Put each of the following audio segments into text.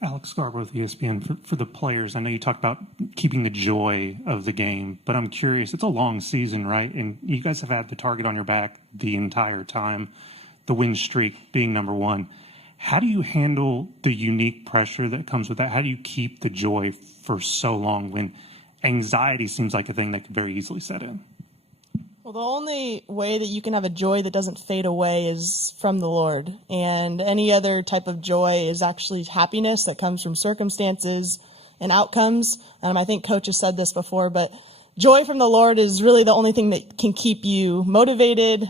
Alex Scarborough with ESPN. For the players, I know you talked about keeping the joy of the game, but I'm curious, it's a long season, right? And you guys have had the target on your back the entire time, the win streak being number one. How do you handle the unique pressure that comes with that? How do you keep the joy for so long when anxiety seems like a thing that could very easily set in? Well, the only way that you can have a joy that doesn't fade away is from the Lord. And any other type of joy is actually happiness that comes from circumstances and outcomes. I think Coach has said this before, but joy from the Lord is really the only thing that can keep you motivated,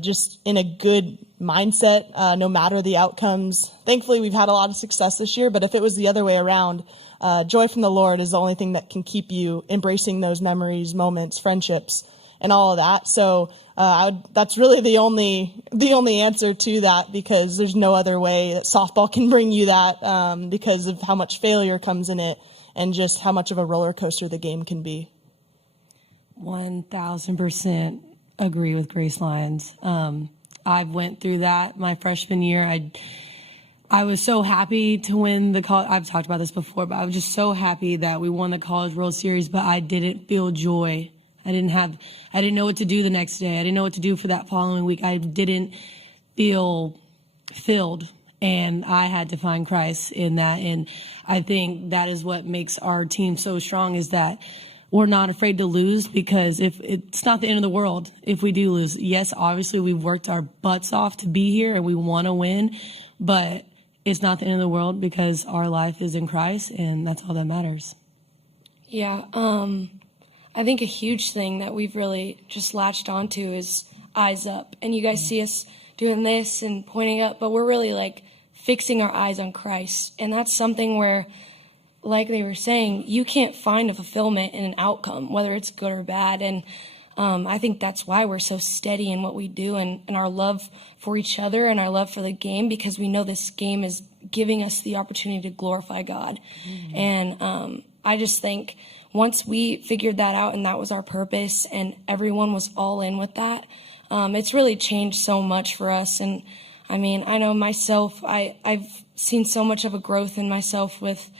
just in a good mindset, no matter the outcomes. Thankfully, we've had a lot of success this year, but if it was the other way around, joy from the Lord is the only thing that can keep you embracing those memories, moments, friendships, and all of that. So that's really the only answer to that, because there's no other way that softball can bring you that, because of how much failure comes in it and just how much of a roller coaster the game can be. 1,000% agree with Grace Lyons. I went through that my freshman year. I was so happy to win the college. I've talked about this before, but I was just so happy that we won the College World Series, but I didn't feel joy. I didn't know what to do the next day. I didn't know what to do for that following week. I didn't feel filled, and I had to find Christ in that. And I think that is what makes our team so strong, is that we're not afraid to lose, because if it's not the end of the world if we do lose. Yes, obviously we've worked our butts off to be here and we want to win, but it's not the end of the world because our life is in Christ, and that's all that matters. Yeah, I think a huge thing that we've really just latched onto is eyes up. And you guys see us doing this and pointing up, but we're really like fixing our eyes on Christ. And that's something where, like they were saying, you can't find a fulfillment in an outcome, whether it's good or bad. And I think that's why we're so steady in what we do, and our love for each other and our love for the game, because we know this game is giving us the opportunity to glorify God. Mm-hmm. And I just think once we figured that out and that was our purpose and everyone was all in with that, it's really changed so much for us. And I mean, I know myself, I've seen so much of a growth in myself with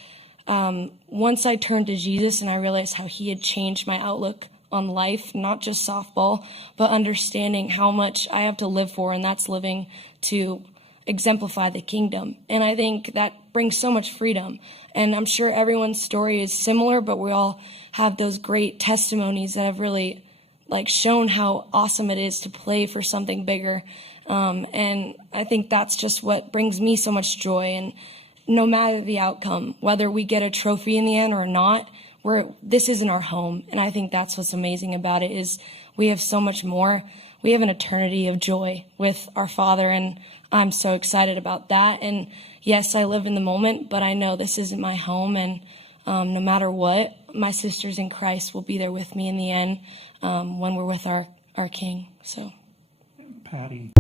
once I turned to Jesus and I realized how he had changed my outlook on life, not just softball, but understanding how much I have to live for, and that's living to exemplify the kingdom. And I think that brings so much freedom. And I'm sure everyone's story is similar, but we all have those great testimonies that have really like shown how awesome it is to play for something bigger. And I think that's just what brings me so much joy. And no matter the outcome, whether we get a trophy in the end or not, this isn't our home. And I think that's what's amazing about it, is we have so much more. We have an eternity of joy with our Father, and I'm so excited about that. And yes, I live in the moment, but I know this isn't my home, and no matter what, my sisters in Christ will be there with me in the end, when we're with our King. So, Patty.